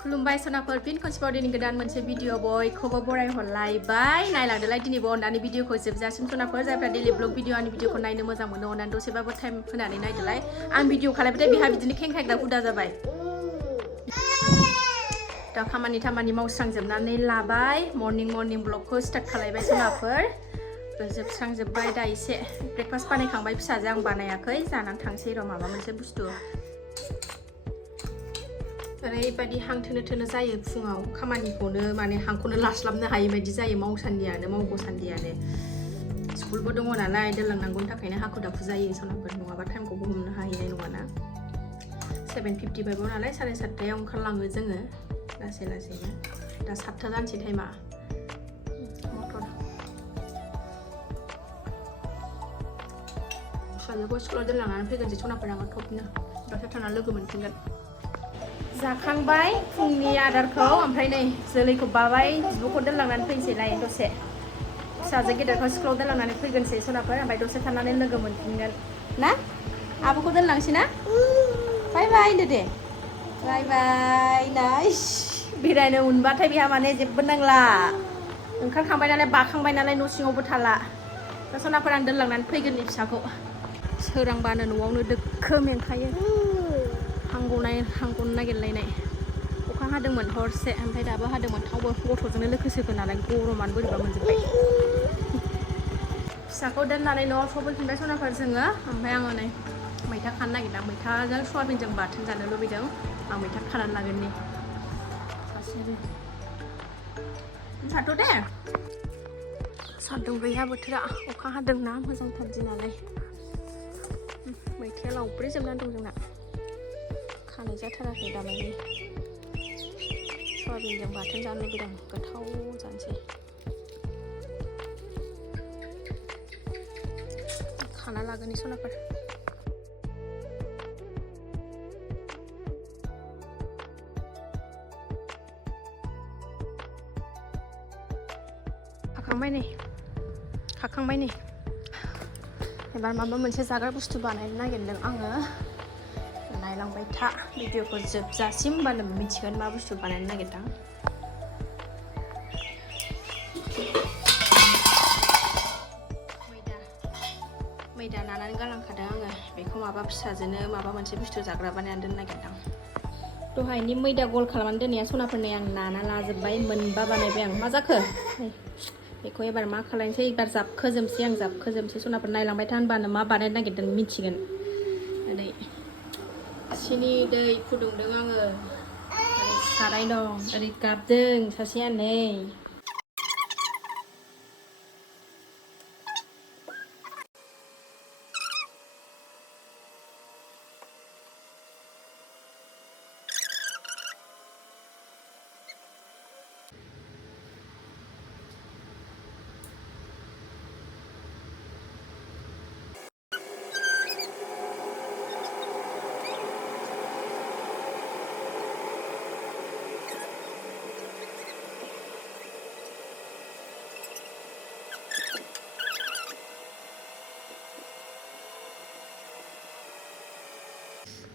खुलुमबाय सनाफोर फिन खनसेबाव दिनै गोदान मोनसे भिडिअ बयखौबो बरायहरलायबाय नायलांदोलाय दिनैबो अननानै भिडिअखौ जोबजासिम सनाफोर जायफ्रा डेलि ब्लग भिडिअ आंनि भिडिअखौ नायनो मोजां मोनो अननानै दसेबाबो टाइम होनानै नायदोलाय आं भिडिअ खालामबाथाय बेहा बिदिनो खेंखायग्रा हुदा जाबाय दा खामानि मावस्रांजोबनानै लाबाय मर्निं ब्लगखौ स्टार्ट खालामबाय सनाफोर जोबस्रांजोब्बाय दा एसे ब्रेकफास्ट बानायखांबाय फिसाजों आं बानायाखै जानानै थांसै र' माबा मोनसे बुस्थु ओरैबायदि हां थोनो जायो फुङाव खामानिखौनो माने हांखौनो लास्लाबनो हायै बायदि जायो मावगौसान्दियानो स्कुलबो दङ नालाय दोनलांनांगौनि थाखायनो हाखु दाखु जायो सनाफोर नङाबा टाइमखौबो हमनो हाहैनाय नङाना 7:55 नालाय 7:30 ओंखारलाङो जोङो लासैनो दा 7 जानोसै टाइमा मटर फिसाजोखौ स्कुलाव दोनलांनानै फैगोनसै सनाफोर आङो थबनो दसे थाना लोगो मोनफिनगोन जाखांबाय फुंनि आदारखौ ओमफ्राय नै जोलैखौ बाबाय बिब'खौ दोनलांनानै फैनोसैलाय दसे फिसाजो गेदेरखौ स्कुलाव दोनलांनानै फैगोनसै सनाफोर ओमफ्राय दसे थानानै लोगो मोनफिनगोन ना आब'खौ दोनलांसै ना बाय बाय दे बाय बाय नाइस बेरायनो मोनबाथाय बेहा माने जेबो नांला ओंखारखांबाय नालाय बाखांबाय नालाय न' सिङावबो थाला दा सनाफोर आं दोनलांनानै फैगोननि फिसाखौ सोरांबानो न'आवनो दोखो मेंखायो हांगनो नागिरलायनाय अखा हादोंमोन हरसे ओमफ्राय दाबो हादोंमोन थावबो गथ'जोंनो लोखोसोखो नालाय गरमानो बोरैबा मोनजोब्बाय फिसाखौ दोननानै न'आव सफैफिनबाय सनाफोर जोङो ओमफ्राय आङो नै मैथा खानो नागिरदों मैथाजों सयाबिनजों बाथोन जानो लुबैदों आं मैथा खानानै लागोननि सासेबो थाथ' दे सान्दुं गैया बोथोरा अखा हादोंना मोजांथार दिनालाय मैथाया लावब्रेजोबनानै दं जोंना खानाय जाथाराखै दामानि सयाबिनजों बाथोन जानो लुबैदों गोथाव जानोसै खाना लागोन सनाफोर खाखांबाय नै एबार माबा मोनसे जाग्रा बुस्थु बानायनो नागिरदों आङो नायलांबाय था भिडिअखौ जोबजासिम होमबानो मिथिगोन मा बुस्थु बानायनो नागिरदों मैदा नानानै गालांखादों आङो बेखौ माबा फिसाजोनो माबा मोनसे बुस्थु जाग्रा बानायनानै दोननो नागिरदों दहायनि मैदा गल खालामनानै दोननाया सनाफोरनि आं नाना लाजोब्बाय मोनबा बानायबाय आं मा जाखो बेखौ एबार मा खालामनोसै एबार जाबखोजोबसै सनाफोर नायलांबाय था होनबानो मा बानायनो नागिरदों मिथिगोन ओरै सिनि दै फुदुंदों आङो ओरै साराय दं ओरै गाबदों सासेया नै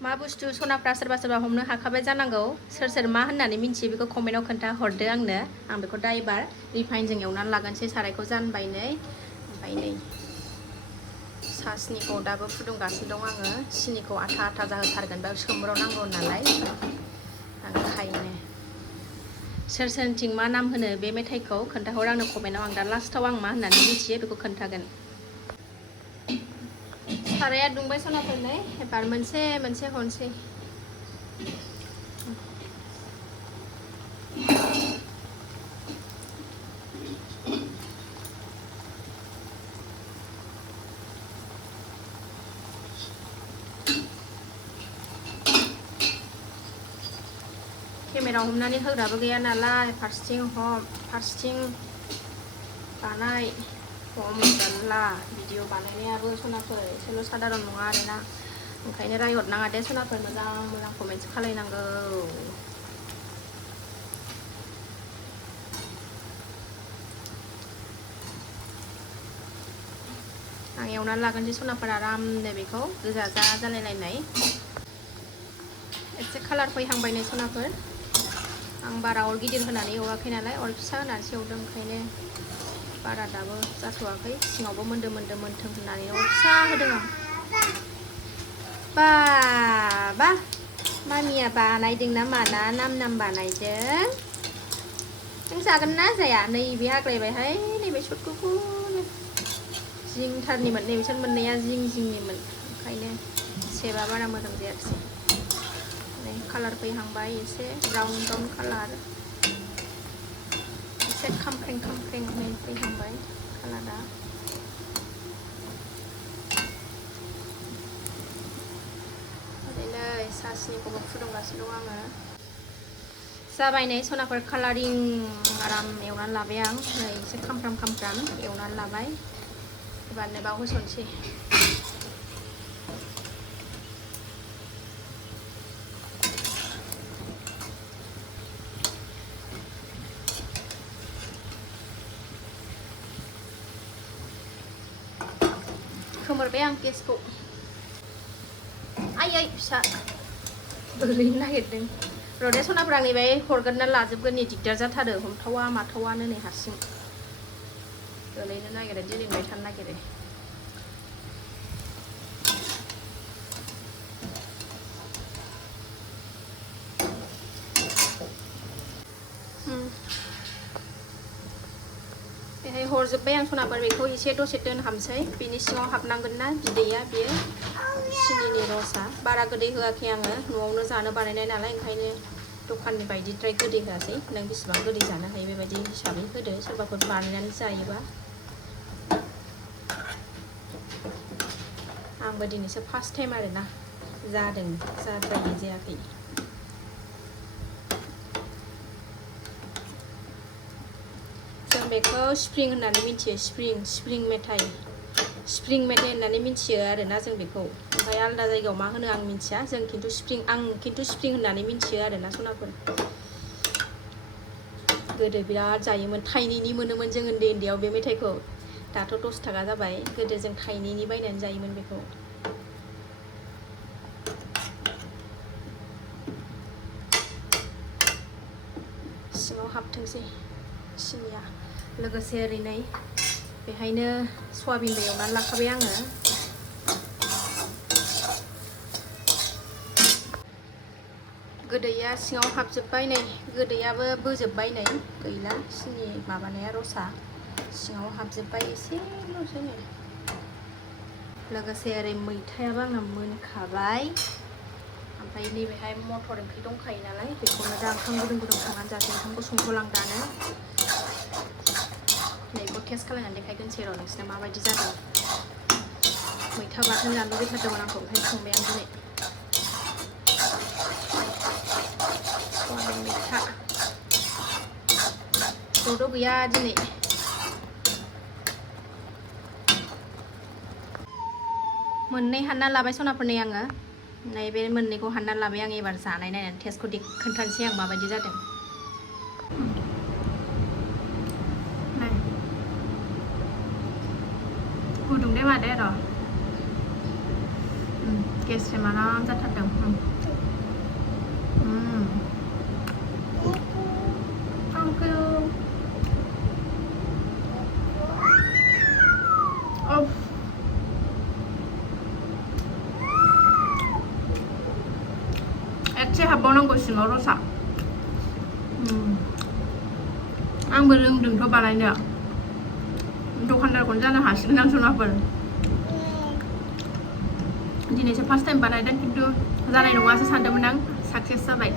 मा बुस्थु सनाफ्रा सोरबा हमनो हाखाबाय जानांगौ सोर मा होननानै मिन्थियो बेखौ कमेन्टआव खोन्था हरदो आंनो आं बेखौ दा एबार रिफाइनजों एवनानै लागोनसै सारायखौ जानबाय नै ओमफ्राय नै सासनिखौ दाबो फुदुंगासिनो दं आङो सिनिखौ आथा जाहोथारगोन बा सोमब्रनांगौ नालाय ओंखायनो सोरथिं मा नाम होनो बे मेथाइखौ खोन्थाहर आंनो कमेन्टआव आं दा लास्टाव आं मा होननानै मिथियो बेखौ खोन्थागोन साराया दुंबाय सनाफोर नै एबार मोनसे हरनोसै केमेरा हमनानै होग्राबो गैया नालाय फारसेथिं बानाय हमजाला भिडिअ बानायनायाबो सनाफोर एसेल' सादारन नङा आरोना ओंखायनो रायहरनाङा दे सनाफोर मोजां कमेन्टस खालायनांगौ आं एवनानै लागोनसै सनाफोर आरामनो बेखौ गोजा जालायलायनाय एसे कालार फैहांबाय नै सनाफोर आं बारा अर गिदिर होनानै एवाखै नालाय अर फिसा होनानैसो एवदों ओंखायनो बारा दाबो जाथ'वाखै सिङावबो मोनदो मोनथों होननानै अर फिसा होदों आं बा मामिया बानायदों ना माना नाम बानायदों नों जागोन ना जाया नैबे आग्लायबायहाय नैबे सटकुखौनो जिंथारनिमोन नैबेसोर मोननैया जिंनिमोन ओंखायनो सेबा बारा मोजां जायाखिसै नै कालार फैहांबाय एसे ब्राउन कालार एसे खामख्रें नै फैहांबाय कालारा ओरैनो सासिनिखौबो फुदुंगासिनो दं आङो जाबाय नै सनाफोर कालारिं आराम एवनानै लाबाय आं नै एसे खामफ्राम एवनानै लाबाय एबारनो बाव होसनसै खोमोरबाय आं गेसखौ आइ फिसा ओरैनो नागिरदों रदे सनाफ्रा नैबाय हरगोन ना लाजोबगोन नै दिगदार जाथारो हमथावा माथावानो नै हारसिं ओरैनो नागिरो दिलिनबाय थानो नागिरो बेहाय हरजोब्बाय आं सनाफोर बेखौ एसे दसे दोनहाबसै बिनि सिङाव हाबनांगोन ना बिदैया बेयो सिनिनि रसा बारा गोदै होआखै आङो न'आवनो जानो बानायनाय नालाय ओंखायनो दखाननि बायदिद्राय गोदै होआसै नों बेसेबां गोदै जानो हायो बेबायदि हिसाबै होदो सोरबाफोर बानायनानै जायोबा आंबो दिनैसो फार्स्ट टाइम आरोना जादों जाद्रायै जायाखै जों बेखौ स्प्रिं होननानै मिथियो स्प्रिं मेथाइ होननानै मिथियो आरोना जों बेखौ ओमफ्राय आलदा जायगायाव मा होनो आं मिथिया जों खिन्थु स्प्रिं होननानै मिथियो आरोना सनाफोर गोदो बिराद जायोमोन थाइनैनि मोनोमोन जों उन्दैयाव बे मेथाइखौ दाथ' 10 थाखा जाबाय गोदो जों थाइनैनि बायनानै जायोमोन बेखौ सिङाव हाबथोंसै सिनिया लोगोसे ओरैनै बेहायनो सयाबिनबो एवनानै लाखाबाय आङो गोदैया सिङाव हाबजोब्बाय नै गोदैयाबो बोजोब्बाय नै गैला सिनि माबानाया रसा सिङाव हाबजोब्बाय एसेल'सो नै लोगोसे ओरै मैथायाबो आंना मोनखाबाय ओमफ्राय नैबेहाय मटर ओंख्रि दंखायो नालाय बेखौनो दा ओंखाम गुदुं संनानै जासै ओंखामखौ संथ'लांदानो नैखौ टेस्ट खालामनानै देखायगोनसै र' नोंसिना माबायदि जादों मैथा बाथोन जानो लुबैथारदोंमोन आंखौ ओंखायनो संबाय आं दिनै सयाबिन मैथा ज' गैया दिनै मोननै हानना लाबाय सनाफोरनै आङो नै बे मोननैखौ हानना लाबाय आं एबार जानाय नायनानै टेस्टखौ खोन्थानोसै आं माबायदि जादों गुदुं दे मादे र' गेस्ट्रेम आराम जाथारदों एसे हाबबावनांगौ सिङाव रसा आंबो रोंदोंथ' बानायनो दखानदारखौनो जानो हासिगोन आं सनाफोर दिनैसो फार्स्ट टाइम बानायदों खिन्थु जानाय नङासो सानदोंमोन आं साक्सेस जाबाय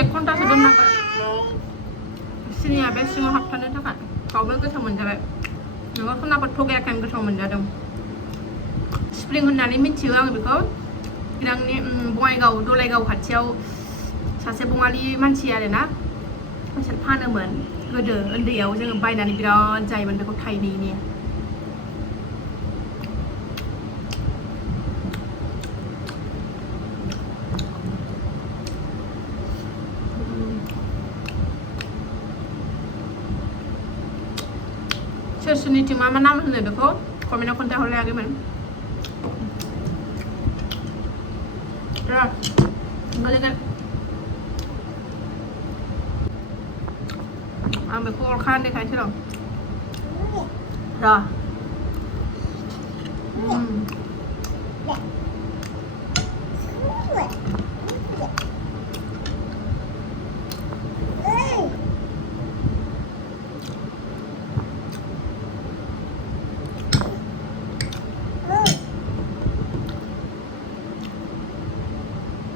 एक घन्टासो दोननांगोन सिनिया बे सिङाव हाबथानो थाखाय गावबो गोथाव मोनजाबाय नोङो सनाफोर थगायाखै आं गोथाव मोनजादों स्प्रिं होननानै मिथियो आं बेखौ चिरांनि बङाइगाव दलाइगाव खाथियाव सासे बङालि मानसि आरोना बिसोर फानोमोन गोदो उन्दैयाव जोङो बायनानै बिराद जायोमोन बेखौ थाइनैनि सोरनिथिं मा नाम होनो बेखौ कमेन्टआव खोन्थाहरलायाखैमोन rồi bơ lên ăn mấy cô khan đi thấy chưa rồi